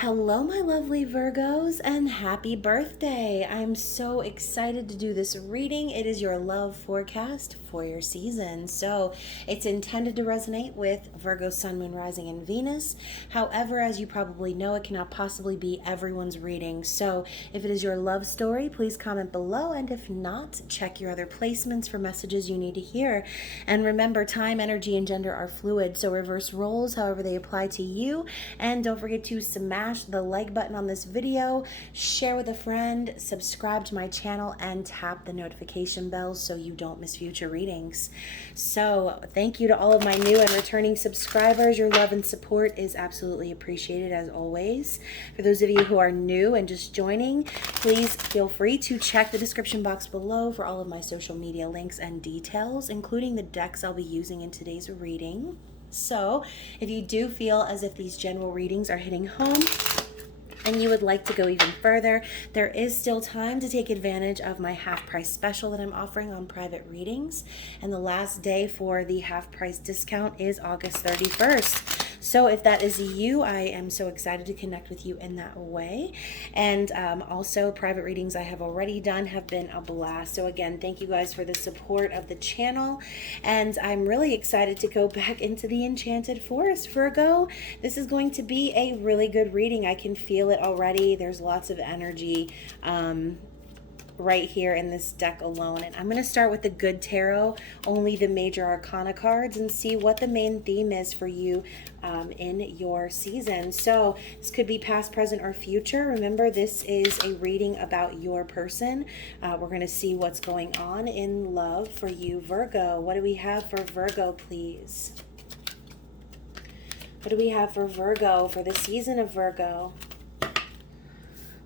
Hello, my lovely Virgos, and happy birthday! I'm so excited to do this reading. It is your love forecast for your season. So, it's intended to resonate with Virgo, Sun, Moon, Rising, and Venus. However, as you probably know, it cannot possibly be everyone's reading. So, if it is your love story, please comment below. And if not, check your other placements for messages you need to hear. And remember, time, energy, and gender are fluid. So, reverse roles however they apply to you. And don't forget to smash the like button on this video, share with a friend, subscribe to my channel, and tap the notification bell so you don't miss future readings. So thank you to all of my new and returning subscribers. Your love and support is absolutely appreciated as always. For those of you who are new and just joining, please feel free to check the description box below for all of my social media links and details, including the decks I'll be using in today's reading. So if you do feel as if these general readings are hitting home and you would like to go even further, there is still time to take advantage of my half price special that I'm offering on private readings. And the last day for the half price discount is August 31st. So if that is you, I am so excited to connect with you in that way. And also private readings I have already done have been a blast. So again, thank you guys for the support of the channel. And I'm really excited to go back into the Enchanted Forest, Virgo. This is going to be a really good reading. I can feel it already. There's lots of energy right here in this deck alone. And I'm going to start with the Good Tarot, only the major arcana cards, and see what the main theme is for you in your season. So this could be past, present, or future. Remember, this is a reading about your person. We're going to see what's going on in love for you, Virgo. What do we have for Virgo, please? What do we have for Virgo for the season of Virgo?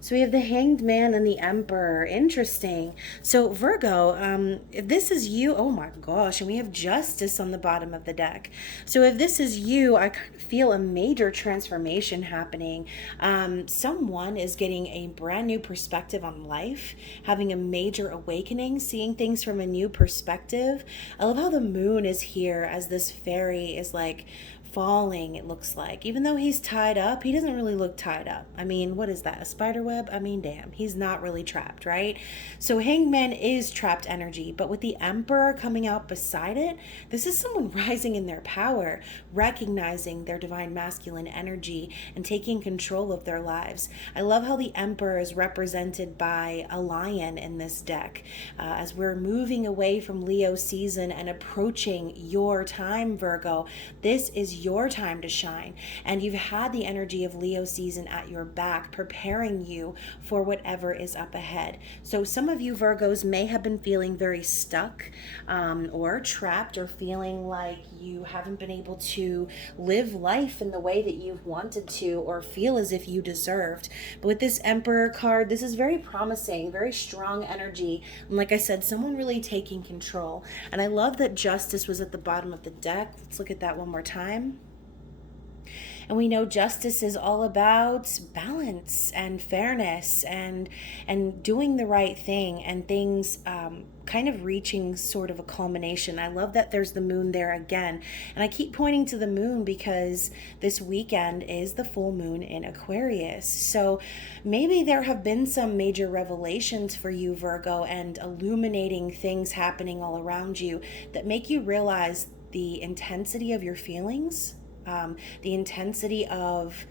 So we have the Hanged Man and the Emperor. Interesting. So Virgo, if this is you, oh my gosh, and we have Justice on the bottom of the deck. So if this is you, I kind of feel a major transformation happening. Someone is getting a brand new perspective on life, having a major awakening, seeing things from a new perspective. I love how the moon is here as this fairy is like falling, it looks like. Even though he's tied up, he doesn't really look tied up. I mean, what is that? A spider web? I mean, damn, he's not really trapped, right? So Hangman is trapped energy, but with the Emperor coming out beside it, this is someone rising in their power, recognizing their divine masculine energy and taking control of their lives. I love how the Emperor is represented by a lion in this deck. As we're moving away from Leo season and approaching your time, Virgo, this is your time to shine, and you've had the energy of Leo season at your back, preparing you for whatever is up ahead. So some of you Virgos may have been feeling very stuck or trapped, or feeling like you haven't been able to live life in the way that you've wanted to, or feel as if you deserved. But with this Emperor card, this is very promising, very strong energy, and like I said, someone really taking control. And I love that Justice was at the bottom of the deck. Let's look at that one more time. And we know justice is all about balance and fairness and doing the right thing, and things kind of reaching sort of a culmination. I love that there's the moon there again. And I keep pointing to the moon because this weekend is the full moon in Aquarius. So maybe there have been some major revelations for you, Virgo, and illuminating things happening all around you that make you realize the intensity of your feelings, the intensity of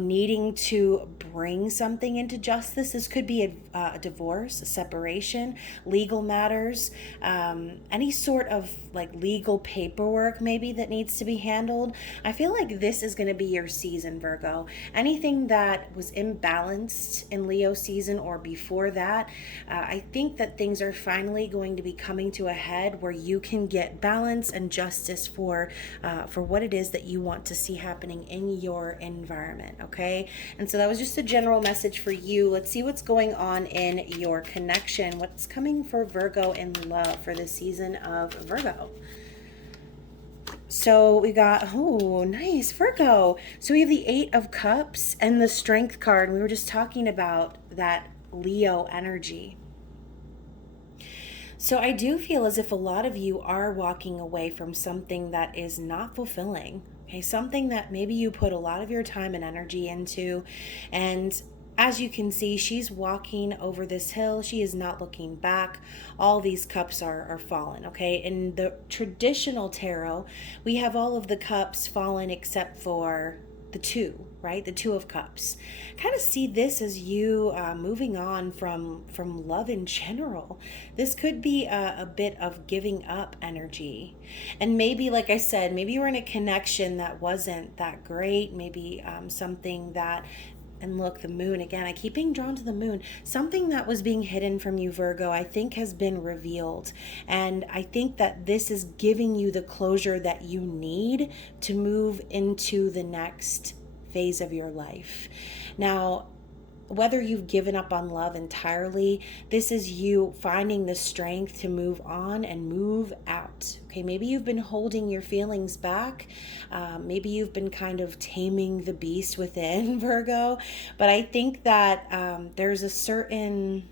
needing to bring something into justice. This could be a divorce, a separation, legal matters, any sort of like legal paperwork maybe that needs to be handled. I feel like this is going to be your season, Virgo. Anything that was imbalanced in Leo season or before that, I think that things are finally going to be coming to a head where you can get balance and justice for what it is that you want to see happening in your environment. Okay, and so that was just a general message for you. Let's see what's going on in your connection. What's coming for Virgo in love for the season of Virgo? So we got, oh, nice, Virgo. So we have the Eight of Cups and the Strength card. We were just talking about that Leo energy. So I do feel as if a lot of you are walking away from something that is not fulfilling, Okay, something that maybe you put a lot of your time and energy into, and as you can see, she's walking over this hill. She is not looking back. All these cups are fallen, okay? In the traditional tarot, we have all of the cups fallen except for the two, right? The two of cups. Kind of see this as you moving on from love in general. This could be a bit of giving up energy, and maybe, like I said, maybe you were in a connection that wasn't that great. Maybe something that, and look, the moon again. I keep being drawn to the moon. Something that was being hidden from you, Virgo, I think has been revealed. And I think that this is giving you the closure that you need to move into the next phase of your life. Now, whether you've given up on love entirely, this is you finding the strength to move on and move out. Okay, maybe you've been holding your feelings back. Maybe you've been kind of taming the beast within, Virgo. But I think that there's a certain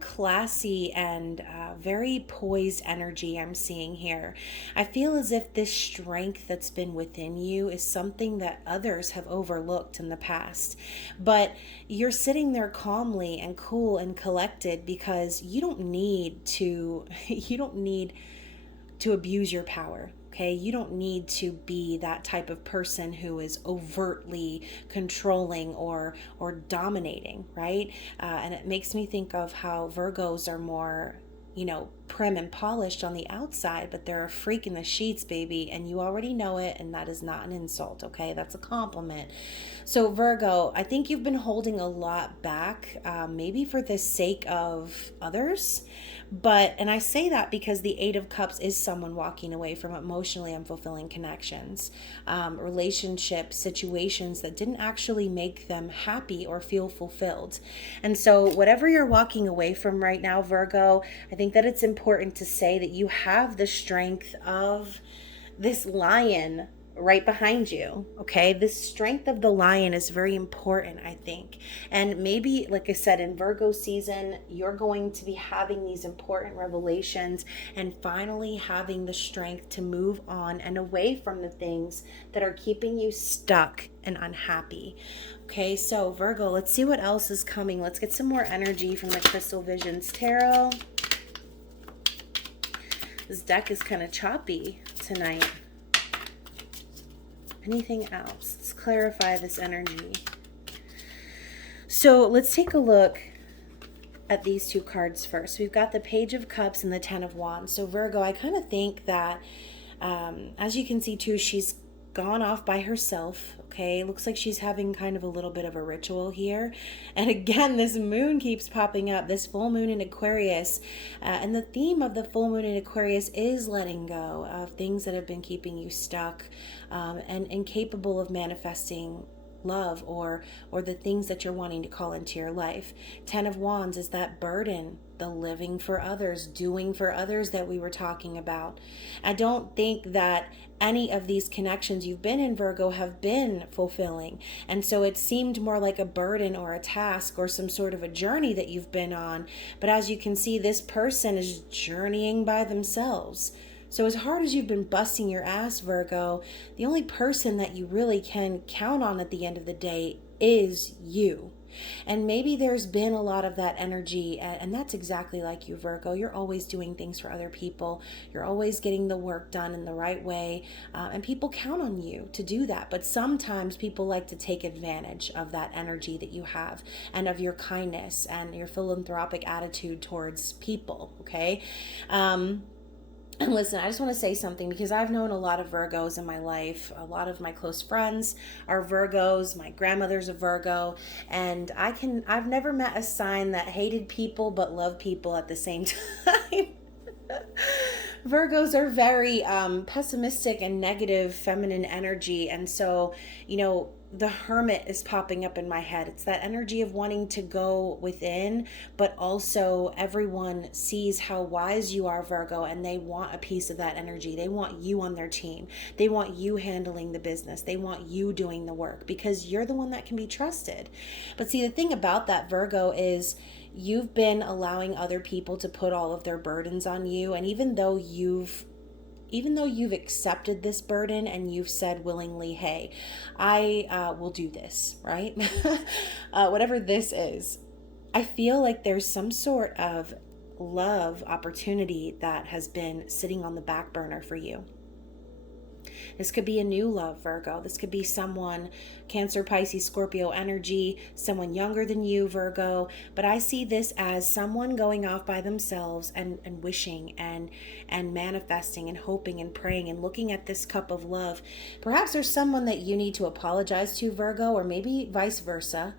classy and very poised energy I'm seeing here. I feel as if this strength that's been within you is something that others have overlooked in the past. But you're sitting there calmly and cool and collected because you don't need to abuse your power. Okay, you don't need to be that type of person who is overtly controlling or dominating, right? And it makes me think of how Virgos are more, prim and polished on the outside, but they're a freak in the sheets, baby, and you already know it, and that is not an insult, okay? That's a compliment. So Virgo, I think you've been holding a lot back, maybe for the sake of others. And I say that because the Eight of Cups is someone walking away from emotionally unfulfilling connections, relationships, situations that didn't actually make them happy or feel fulfilled. And so whatever you're walking away from right now, Virgo, I think that it's important to say that you have the strength of this lion right behind you. Okay, this strength of the lion is very important, I think. And maybe, like I said, in Virgo season, you're going to be having these important revelations and finally having the strength to move on and away from the things that are keeping you stuck and unhappy. Okay, so Virgo, let's see what else is coming. Let's get some more energy from the Crystal Visions Tarot. This deck is kind of choppy tonight. Anything else? Let's clarify this energy. So let's take a look at these two cards first. We've got the Page of Cups and the Ten of Wands. So Virgo, I kind of think that, as you can see too, she's gone off by herself. Okay, looks like she's having kind of a little bit of a ritual here. And again, this moon keeps popping up, this full moon in Aquarius. And the theme of the full moon in Aquarius is letting go of things that have been keeping you stuck, and incapable of manifesting love or the things that you're wanting to call into your life. Ten of Wands is that burden, the living for others, doing for others that we were talking about. I don't think that any of these connections you've been in, Virgo, have been fulfilling. And so it seemed more like a burden or a task or some sort of a journey that you've been on. But as you can see, this person is journeying by themselves. So as hard as you've been busting your ass, Virgo, the only person that you really can count on at the end of the day is you. And maybe there's been a lot of that energy, and that's exactly like you, Virgo. You're always doing things for other people. You're always getting the work done in the right way, and people count on you to do that. But sometimes people like to take advantage of that energy that you have and of your kindness and your philanthropic attitude towards people, okay? And listen, I just want to say something because I've known a lot of Virgos in my life. A lot of my close friends are Virgos. My grandmother's a Virgo. And I've never met a sign that hated people but loved people at the same time. Virgos are very pessimistic and negative feminine energy. And so, the Hermit is popping up in my head. It's that energy of wanting to go within, but also everyone sees how wise you are, Virgo, and they want a piece of that energy. They want you on their team. They want you handling the business. They want you doing the work because you're the one that can be trusted. But see, the thing about that, Virgo, is you've been allowing other people to put all of their burdens on you. And even though you've even though you've accepted this burden and you've said willingly, hey, I will do this, right? Whatever this is, I feel like there's some sort of love opportunity that has been sitting on the back burner for you. This could be a new love, Virgo. This could be someone, Cancer, Pisces, Scorpio energy, someone younger than you, Virgo. But I see this as someone going off by themselves and wishing and manifesting and hoping and praying and looking at this cup of love. Perhaps there's someone that you need to apologize to, Virgo, or maybe vice versa.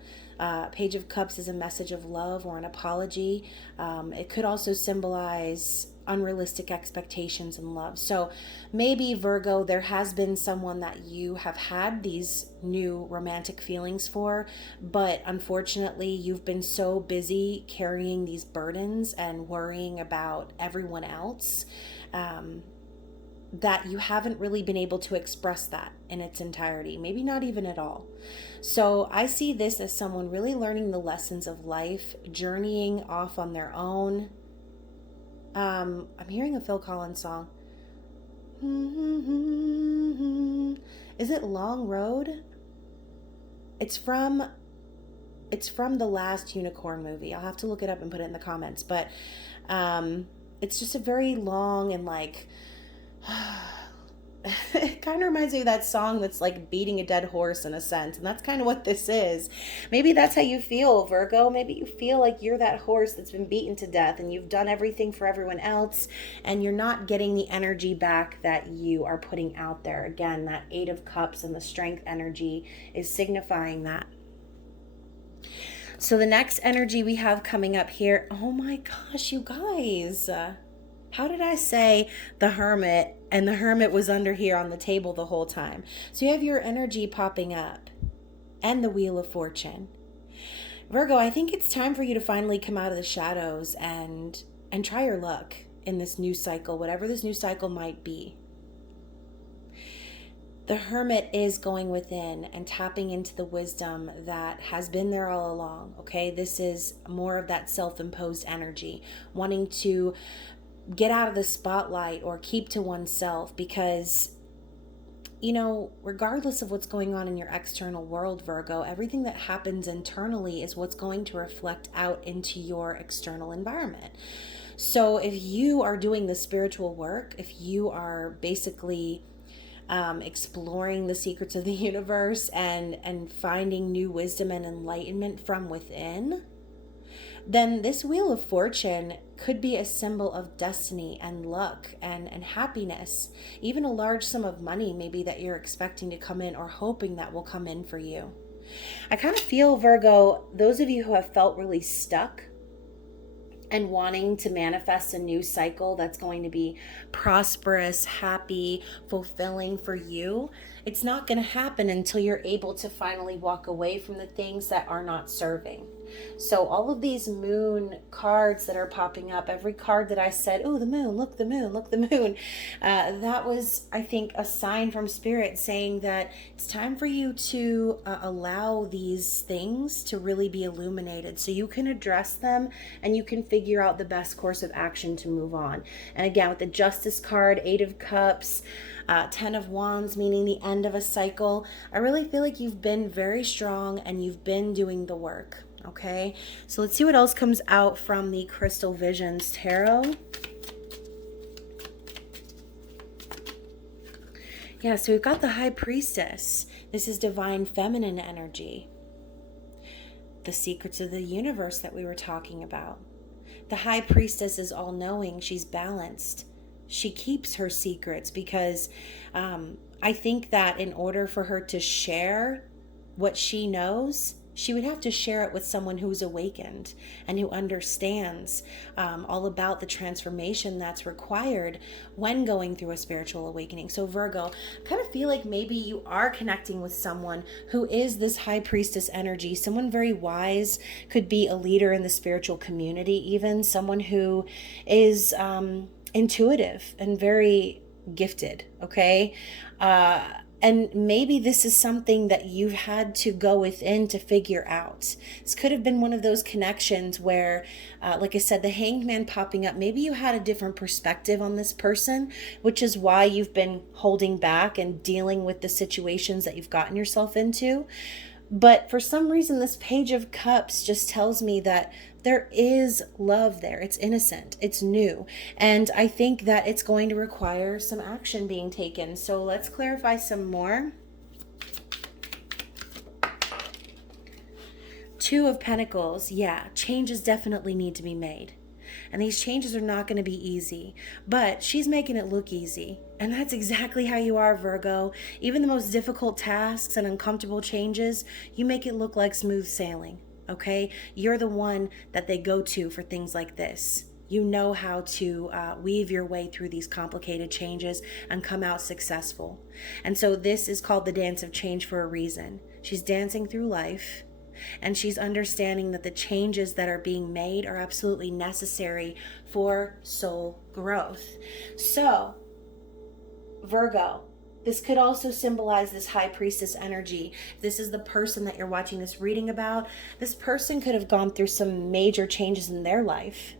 Page of Cups is a message of love or an apology. It could also symbolize unrealistic expectations and love. So maybe, Virgo, there has been someone that you have had these new romantic feelings for, but unfortunately you've been so busy carrying these burdens and worrying about everyone else, that you haven't really been able to express that in its entirety, maybe not even at all. So I see this as someone really learning the lessons of life, journeying off on their own. I'm hearing a Phil Collins song. Is it Long Road? It's from the last Unicorn movie. I'll have to look it up and put it in the comments. But it's just a very long and like it kind of reminds me of that song that's like beating a dead horse in a sense, and that's kind of what this is. Maybe that's how you feel, Virgo. Maybe you feel like you're that horse that's been beaten to death and you've done everything for everyone else and you're not getting the energy back that you are putting out there. Again, that Eight of Cups and the strength energy is signifying that. So the next energy we have coming up here, oh my gosh, you guys, how did I say the Hermit? And the Hermit was under here on the table the whole time. So you have your energy popping up and the Wheel of Fortune. Virgo, I think it's time for you to finally come out of the shadows and try your luck in this new cycle, whatever this new cycle might be. The Hermit is going within and tapping into the wisdom that has been there all along, okay? This is more of that self-imposed energy, wanting to get out of the spotlight or keep to oneself because, you know, regardless of what's going on in your external world, Virgo, everything that happens internally is what's going to reflect out into your external environment. So if you are doing the spiritual work, if you are basically exploring the secrets of the universe and finding new wisdom and enlightenment from within, then this Wheel of Fortune could be a symbol of destiny and luck and happiness, even a large sum of money maybe that you're expecting to come in or hoping that will come in for you. I kind of feel, Virgo, those of you who have felt really stuck and wanting to manifest a new cycle that's going to be prosperous, happy, fulfilling for you, it's not going to happen until you're able to finally walk away from the things that are not serving. So all of these moon cards that are popping up, every card that I said, oh, the moon, look the moon, look the moon, that was, I think, a sign from Spirit saying that it's time for you to allow these things to really be illuminated so you can address them and you can figure out the best course of action to move on. And again, with the Justice card, Eight of Cups, 10 of Wands, meaning the end of a cycle, I really feel like you've been very strong and you've been doing the work. Okay, so let's see what else comes out from the Crystal Visions Tarot. Yeah, so we've got the High Priestess. This is divine feminine energy. The secrets of the universe that we were talking about. The High Priestess is all-knowing. She's balanced. She keeps her secrets because I think that in order for her to share what she knows, she would have to share it with someone who's awakened and who understands all about the transformation that's required when going through a spiritual awakening. So Virgo, I kind of feel like maybe you are connecting with someone who is this High Priestess energy, someone very wise, could be a leader in the spiritual community even, someone who is intuitive and very gifted, okay? And maybe this is something that you've had to go within to figure out. This could have been one of those connections where, like I said, the hanged man popping up, maybe you had a different perspective on this person, which is why you've been holding back and dealing with the situations that you've gotten yourself into. But for some reason, this Page of Cups just tells me that there is love there. It's innocent, it's new. And I think that it's going to require some action being taken. So let's clarify some more. Two of Pentacles. Yeah, changes definitely need to be made. And these changes are not going to be easy, but she's making it look easy. And that's exactly how you are, Virgo. Even the most difficult tasks and uncomfortable changes, you make it look like smooth sailing, okay? You're the one that they go to for things like this. You know how to weave your way through these complicated changes and come out successful. And so this is called the dance of change for a reason. She's dancing through life. And she's understanding that the changes that are being made are absolutely necessary for soul growth. So, Virgo, this could also symbolize this high priestess energy. If this is the person that you're watching this reading about, this person could have gone through some major changes in their life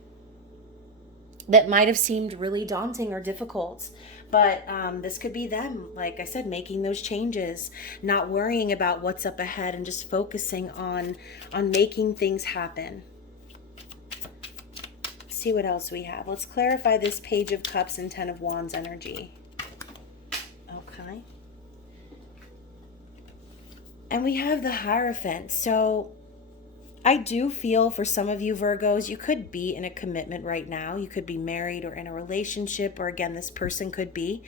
that might have seemed really daunting or difficult. But this could be them, like I said, making those changes, not worrying about what's up ahead and just focusing on making things happen. Let's see what else we have. Let's clarify this Page of Cups and Ten of Wands energy. Okay. And we have the Hierophant. So I do feel for some of you Virgos, you could be in a commitment right now. You could be married or in a relationship, or again, this person could be.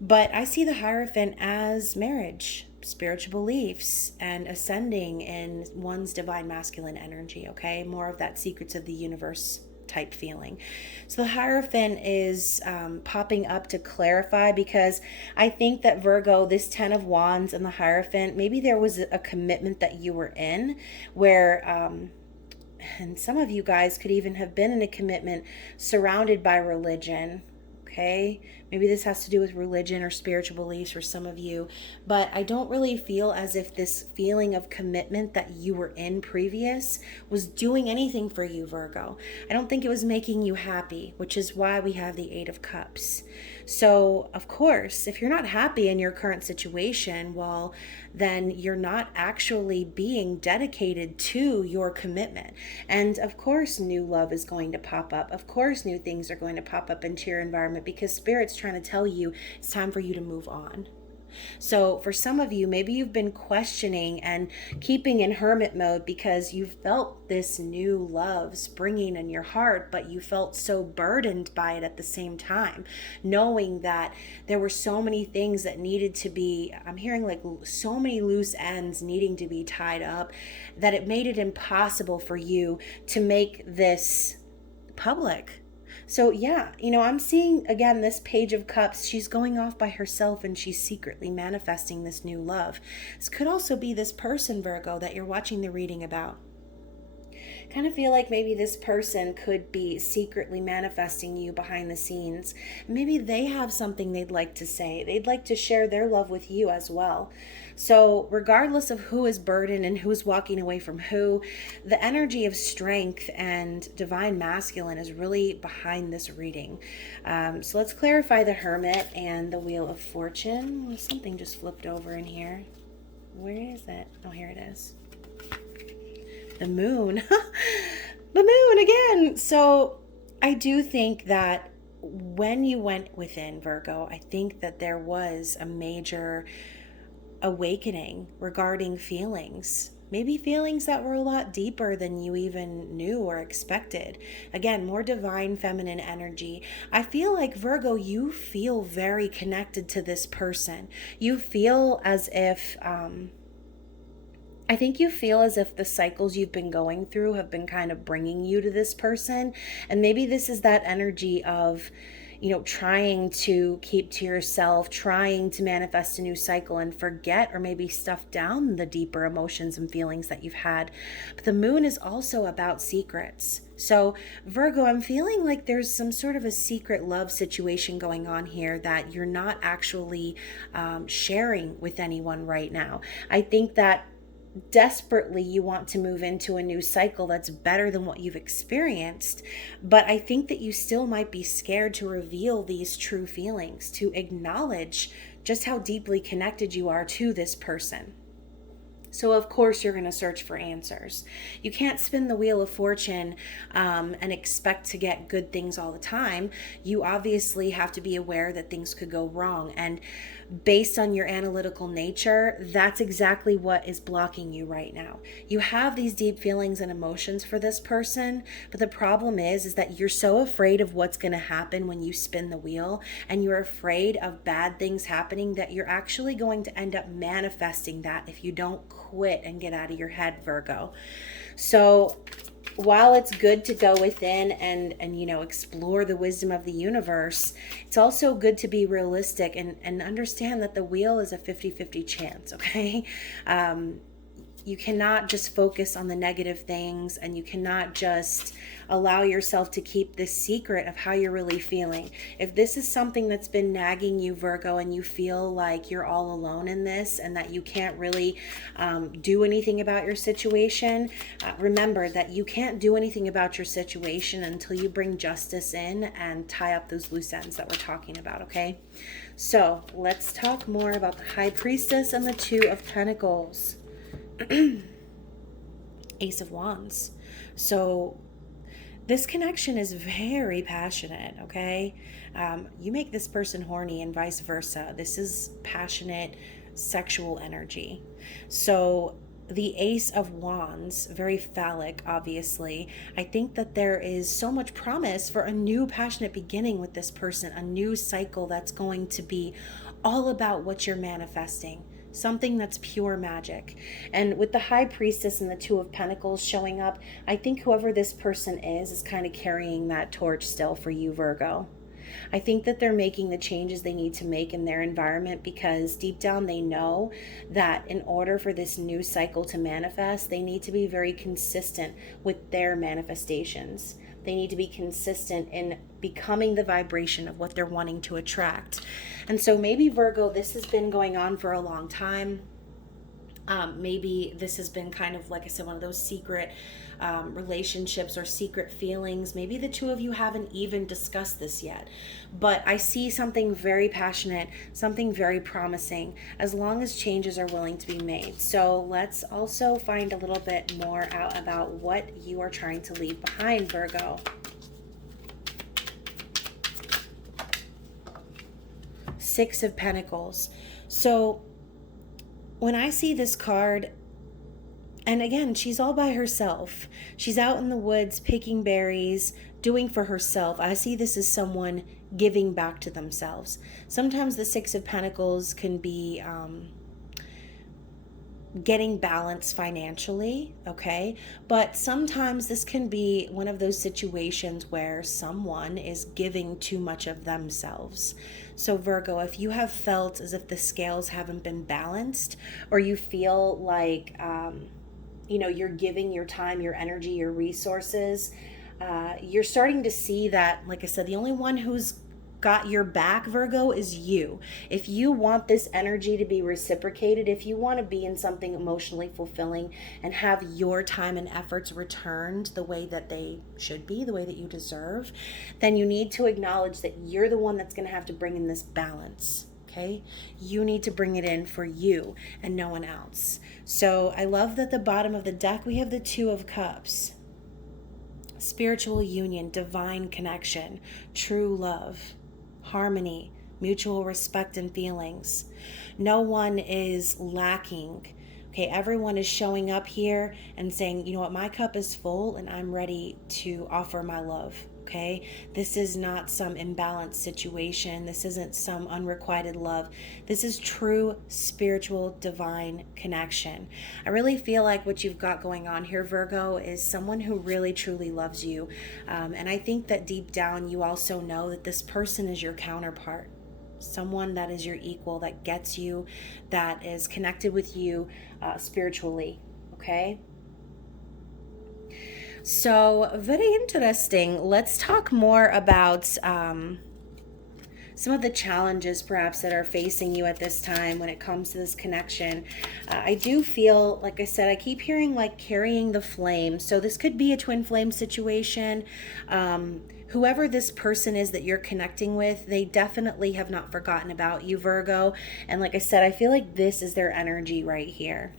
But I see the Hierophant as marriage, spiritual beliefs, and ascending in one's divine masculine energy, okay? More of that secrets of the universe type feeling. So the Hierophant is popping up to clarify, because I think that Virgo, this Ten of Wands and the Hierophant, maybe there was a commitment that you were in where and some of you guys could even have been in a commitment surrounded by religion. Okay, maybe this has to do with religion or spiritual beliefs for some of you, but I don't really feel as if this feeling of commitment that you were in previous was doing anything for you, Virgo. I don't think it was making you happy, which is why we have the Eight of Cups. So, of course, if you're not happy in your current situation, well, then you're not actually being dedicated to your commitment. And of course, new love is going to pop up. Of course, new things are going to pop up into your environment, because Spirit's trying to tell you it's time for you to move on. So for some of you, maybe you've been questioning and keeping in hermit mode because you felt this new love springing in your heart, but you felt so burdened by it at the same time, knowing that there were so many things that needed to be, I'm hearing like so many loose ends needing to be tied up, that it made it impossible for you to make this public. So yeah, I'm seeing again this Page of Cups. She's going off by herself and she's secretly manifesting this new love. This could also be this person, Virgo, that you're watching the reading about. Kind of feel like maybe this person could be secretly manifesting you behind the scenes. Maybe they have something they'd like to say. They'd like to share their love with you as well. So regardless of who is burdened and who's walking away from who, the energy of strength and divine masculine is really behind this reading. So let's clarify the Hermit and the Wheel of Fortune. Something just flipped over in here. Where is it? Oh, here it is. The Moon. The Moon again. So I do think that when you went within, Virgo, I think that there was a major awakening regarding feelings. Maybe feelings that were a lot deeper than you even knew or expected. Again, more divine feminine energy. I feel like, Virgo, you feel very connected to this person. You feel as if I think you feel as if the cycles you've been going through have been kind of bringing you to this person. And maybe this is that energy of, trying to keep to yourself, trying to manifest a new cycle and forget or maybe stuff down the deeper emotions and feelings that you've had. But the moon is also about secrets. So Virgo, I'm feeling like there's some sort of a secret love situation going on here that you're not actually sharing with anyone right now. I think that desperately you want to move into a new cycle that's better than what you've experienced, but I think that you still might be scared to reveal these true feelings, to acknowledge just how deeply connected you are to this person. So of course you're going to search for answers. You can't spin the wheel of fortune and expect to get good things all the time. You obviously have to be aware that things could go wrong. And based on your analytical nature, that's exactly what is blocking you right now. You have these deep feelings and emotions for this person, but the problem is that you're so afraid of what's going to happen when you spin the wheel, and you're afraid of bad things happening, that you're actually going to end up manifesting that if you don't quit and get out of your head, Virgo. So while it's good to go within and explore the wisdom of the universe, it's also good to be realistic and understand that the wheel is a 50-50 chance, okay? You cannot just focus on the negative things, and you cannot just allow yourself to keep this secret of how you're really feeling. If this is something that's been nagging you, Virgo, and you feel like you're all alone in this and that you can't really do anything about your situation, remember that you can't do anything about your situation until you bring justice in and tie up those loose ends that we're talking about, okay? So let's talk more about the High Priestess and the Two of Pentacles. Ace of Wands. So this connection is very passionate, okay? You make this person horny and vice versa. This is passionate sexual energy. So the Ace of Wands, very phallic, obviously. I think that there is so much promise for a new passionate beginning with this person, a new cycle that's going to be all about what you're manifesting. Something that's pure magic. And with the High Priestess and the Two of Pentacles showing up, I think whoever this person is kind of carrying that torch still for you, Virgo. I think that they're making the changes they need to make in their environment because deep down they know that in order for this new cycle to manifest, they need to be very consistent with their manifestations. They need to be consistent in becoming the vibration of what they're wanting to attract. And so maybe, Virgo, this has been going on for a long time. Maybe this has been kind of, like I said, one of those secret relationships or secret feelings. Maybe the two of you haven't even discussed this yet. But I see something very passionate, something very promising, as long as changes are willing to be made. So let's also find a little bit more out about what you are trying to leave behind, Virgo. Six of Pentacles. So when I see this card, and again, she's all by herself. She's out in the woods picking berries, doing for herself. I see this as someone giving back to themselves. Sometimes the Six of Pentacles can be getting balance financially, okay? But sometimes this can be one of those situations where someone is giving too much of themselves. So Virgo, if you have felt as if the scales haven't been balanced, or you feel like you're giving your time, your energy, your resources, you're starting to see that, like I said, the only one who's got your back, Virgo, is you. If you want this energy to be reciprocated, if you want to be in something emotionally fulfilling and have your time and efforts returned the way that they should be, the way that you deserve, then you need to acknowledge that you're the one that's going to have to bring in this balance. Okay, you need to bring it in for you and no one else. So I love that at the bottom of the deck we have the Two of Cups. Spiritual union, divine connection, true love, harmony, mutual respect and feelings. No one is lacking. Okay, everyone is showing up here and saying, you know what, my cup is full and I'm ready to offer my love. Okay, this is not some imbalanced situation. This isn't some unrequited love. This is true spiritual divine connection. I really feel like what you've got going on here, Virgo, is someone who really truly loves you. And I think that deep down you also know that this person is your counterpart, someone that is your equal, that gets you, that is connected with you spiritually. Okay. So, very interesting. Let's talk more about some of the challenges perhaps that are facing you at this time when it comes to this connection. I do feel, like I said, I keep hearing like carrying the flame. So, this could be a twin flame situation. Whoever this person is that you're connecting with, they definitely have not forgotten about you, Virgo. And like I said, I feel like this is their energy right here.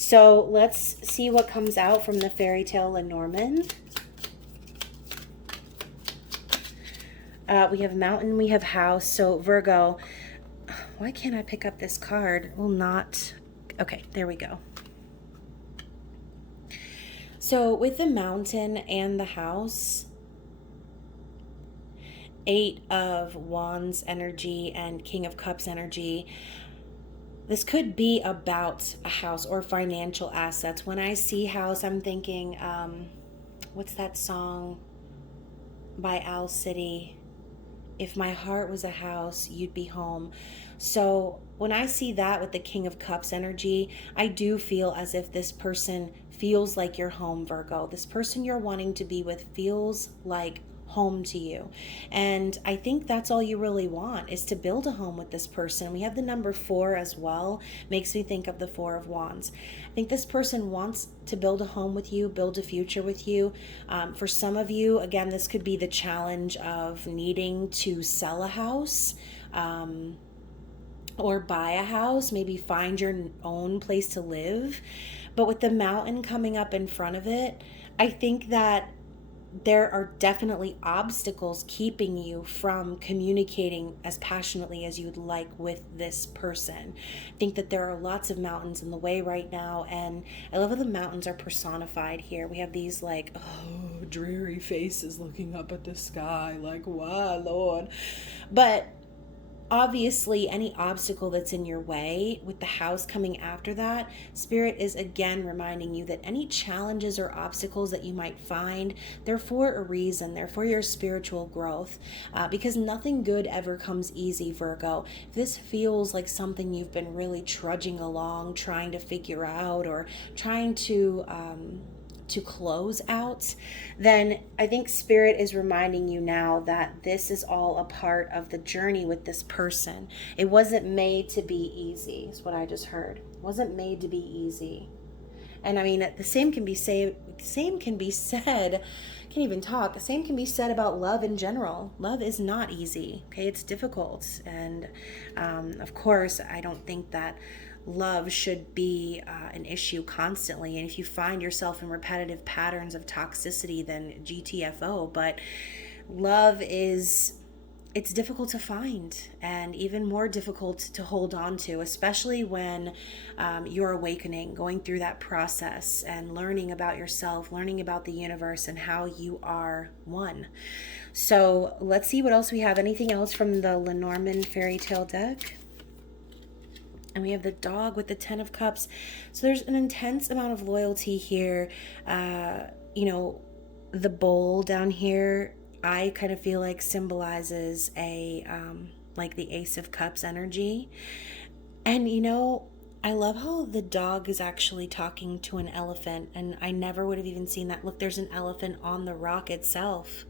So let's see what comes out from the fairy tale Lenormand. We have mountain, we have house. So Virgo, why can't I pick up this card? Will not. Okay, there we go. So with the mountain and the house, 8 of Wands energy and King of Cups energy, this could be about a house or financial assets. When I see house, I'm thinking, what's that song by Owl City? If my heart was a house, you'd be home. So when I see that with the King of Cups energy, I do feel as if this person feels like your home, Virgo. This person you're wanting to be with feels like home to you. And I think that's all you really want, is to build a home with this person. We have the number 4 as well. Makes me think of the 4 of Wands. I think this person wants to build a home with you, build a future with you. For some of you, again, this could be the challenge of needing to sell a house, or buy a house, maybe find your own place to live. But with the mountain coming up in front of it, I think that there are definitely obstacles keeping you from communicating as passionately as you'd like with this person. I think that there are lots of mountains in the way right now, and I love how the mountains are personified here. We have these like, oh, dreary faces looking up at the sky, like, wow, Lord. But obviously, any obstacle that's in your way, with the house coming after that, Spirit is again reminding you that any challenges or obstacles that you might find, they're for a reason. They're for your spiritual growth, because nothing good ever comes easy, Virgo. If this feels like something you've been really trudging along, trying to figure out, or trying to close out, then I think Spirit is reminding you now that this is all a part of the journey with this person. It wasn't made to be easy, is what I just heard. It wasn't made to be easy. And I mean, the same can be said, can't even talk. The same can be said about love in general. Love is not easy, okay? It's difficult. And of course, I don't think that love should be an issue constantly. And if you find yourself in repetitive patterns of toxicity, then GTFO. But love it's difficult to find, and even more difficult to hold on to, especially when you're awakening, going through that process and learning about yourself, learning about the universe and how you are one. So let's see what else we have. Anything else from the Lenormand fairy tale deck? And we have the dog with the 10 of Cups. So there's an intense amount of loyalty here. The bowl down here, I kind of feel like symbolizes like the Ace of Cups energy. And I love how the dog is actually talking to an elephant, and I never would have even seen that. Look, there's an elephant on the rock itself.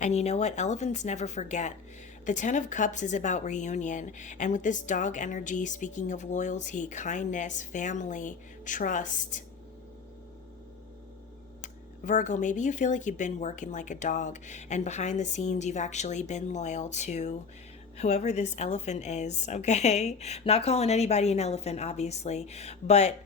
And you know what? Elephants never forget. The 10 of Cups is about reunion. And with this dog energy, speaking of loyalty, kindness, family, trust. Virgo, maybe you feel like you've been working like a dog, and behind the scenes you've actually been loyal to whoever this elephant is, okay? Not calling anybody an elephant, obviously, but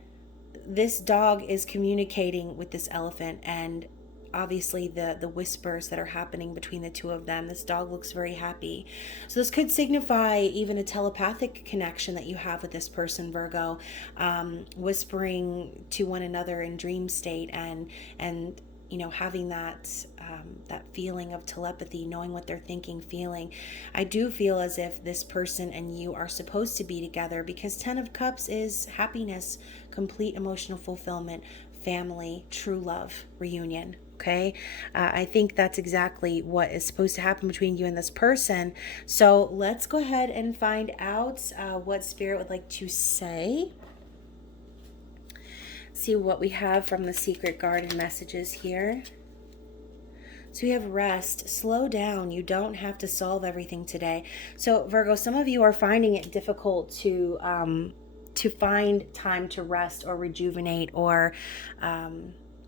this dog is communicating with this elephant, and obviously the whispers that are happening between the two of them. This dog looks very happy. So this could signify even a telepathic connection that you have with this person, Virgo, whispering to one another in dream state, and having that that feeling of telepathy, knowing what they're thinking, feeling. I do feel as if this person and you are supposed to be together, because 10 of Cups is happiness, complete emotional fulfillment, family, true love, reunion. Okay, I think that's exactly what is supposed to happen between you and this person. So let's go ahead and find out what Spirit would like to say. See what we have from the Secret Garden messages here. So we have rest, slow down. You don't have to solve everything today. So Virgo, some of you are finding it difficult to find time to rest or rejuvenate or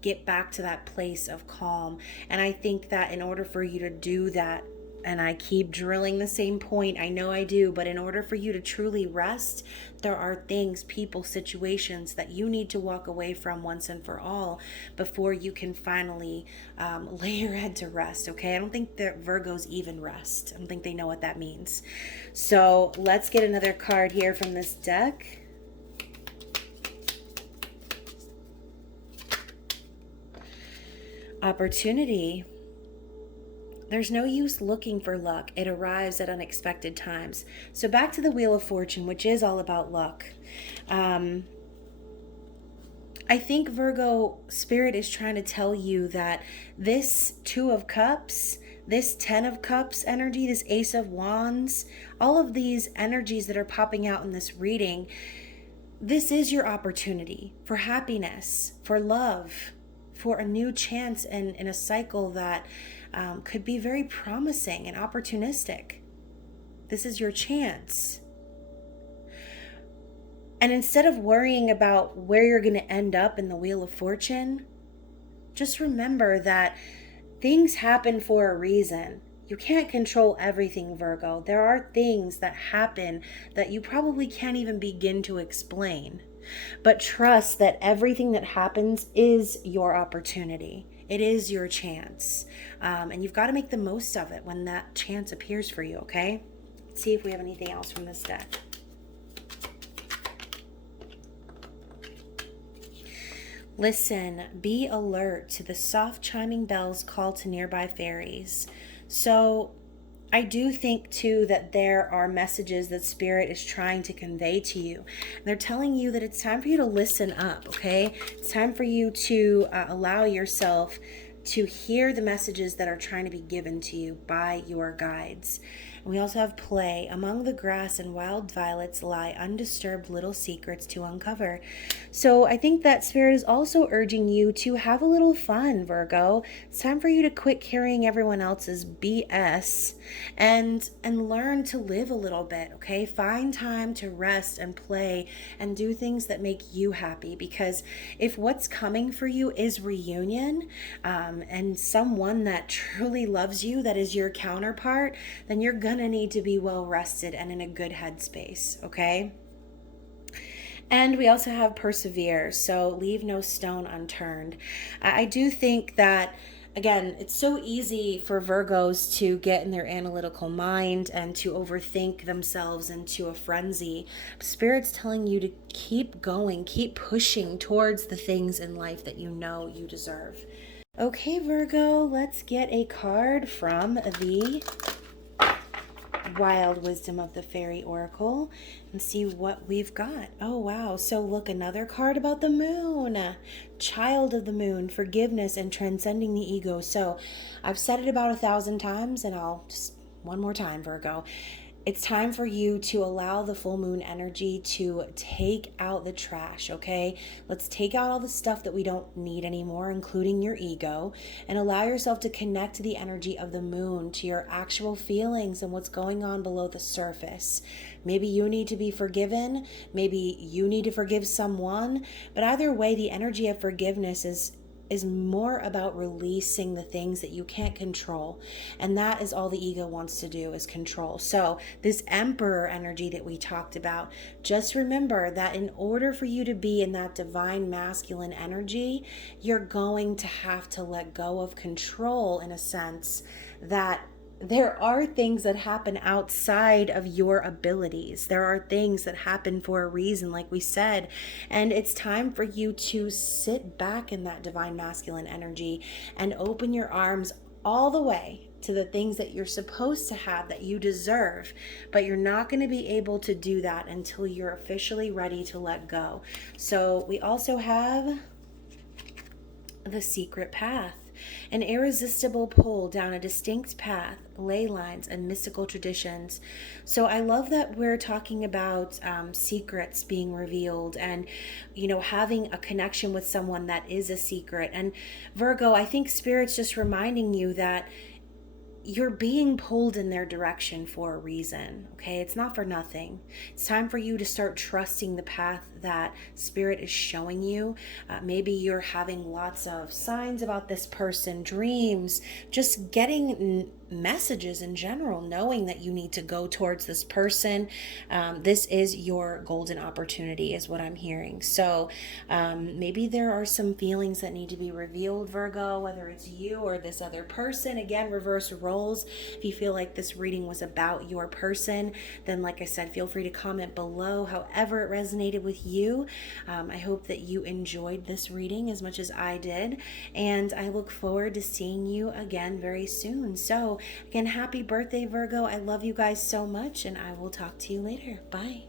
get back to that place of calm. And I think that in order for you to do that, and I keep drilling the same point, I know I do, but in order for you to truly rest, there are things, people, situations that you need to walk away from once and for all before you can finally lay your head to rest, okay? I don't think that Virgos even rest. I don't think they know what that means. So let's get another card here from this deck. Opportunity. There's no use looking for luck. It arrives at unexpected times. So back to the Wheel of Fortune, which is all about luck. I think Virgo, Spirit is trying to tell you that this 2 of Cups, this 10 of Cups energy, this Ace of Wands, all of these energies that are popping out in this reading, this is your opportunity for happiness, for love, for a new chance in a cycle that could be very promising and opportunistic. This is your chance. And instead of worrying about where you're going to end up in the Wheel of Fortune, just remember that things happen for a reason. You can't control everything, Virgo. There are things that happen that you probably can't even begin to explain. But trust that everything that happens is your opportunity. It is your chance. And you've got to make the most of it when that chance appears for you, okay? Let's see if we have anything else from this deck. Listen, be alert to the soft chiming bells call to nearby fairies. So I do think too that there are messages that Spirit is trying to convey to you. And they're telling you that it's time for you to listen up, okay? It's time for you to allow yourself to hear the messages that are trying to be given to you by your guides. And we also have play. Among the grass and wild violets lie undisturbed little secrets to uncover. So I think that Spirit is also urging you to have a little fun, Virgo. It's time for you to quit carrying everyone else's BS and learn to live a little bit, okay? Find time to rest and play and do things that make you happy, because if what's coming for you is reunion and someone that truly loves you, that is your counterpart, then you're gonna need to be well rested and in a good headspace, okay? And we also have persevere, so leave no stone unturned. I do think that, again, it's so easy for Virgos to get in their analytical mind and to overthink themselves into a frenzy. Spirit's telling you to keep going, keep pushing towards the things in life that you know you deserve. Okay, Virgo, let's get a card from the Wild Wisdom of the Fairy Oracle and see what we've got. Oh, wow. So look, another card about the moon. Child of the moon, forgiveness and transcending the ego. So I've said it about 1,000 times, and I'll just one more time, Virgo. It's time for you to allow the full moon energy to take out the trash, okay? Let's take out all the stuff that we don't need anymore, including your ego, and allow yourself to connect to the energy of the moon, to your actual feelings and what's going on below the surface. Maybe you need to be forgiven, maybe you need to forgive someone, but either way, the energy of forgiveness is more about releasing the things that you can't control, and that is all the ego wants to do, is control. So this Emperor energy that we talked about, just remember that in order for you to be in that divine masculine energy, you're going to have to let go of control, in a sense that there are things that happen outside of your abilities. There are things that happen for a reason, like we said. And it's time for you to sit back in that divine masculine energy and open your arms all the way to the things that you're supposed to have, that you deserve. But you're not going to be able to do that until you're officially ready to let go. So we also have the secret path. An irresistible pull down a distinct path, ley lines, and mystical traditions. So I love that we're talking about secrets being revealed and, having a connection with someone that is a secret. And Virgo, I think Spirit's just reminding you that you're being pulled in their direction for a reason, okay? It's not for nothing. It's time for you to start trusting the path that Spirit is showing you. Maybe you're having lots of signs about this person, dreams, just getting messages in general, knowing that you need to go towards this person. This is your golden opportunity, is what I'm hearing. So maybe there are some feelings that need to be revealed, Virgo, whether it's you or this other person. Again, reverse roles. If you feel like this reading was about your person, then like I said, feel free to comment below however it resonated with you. I hope that you enjoyed this reading as much as I did, and I look forward to seeing you again very soon. So again, happy birthday, Virgo. I love you guys so much, and I will talk to you later. Bye.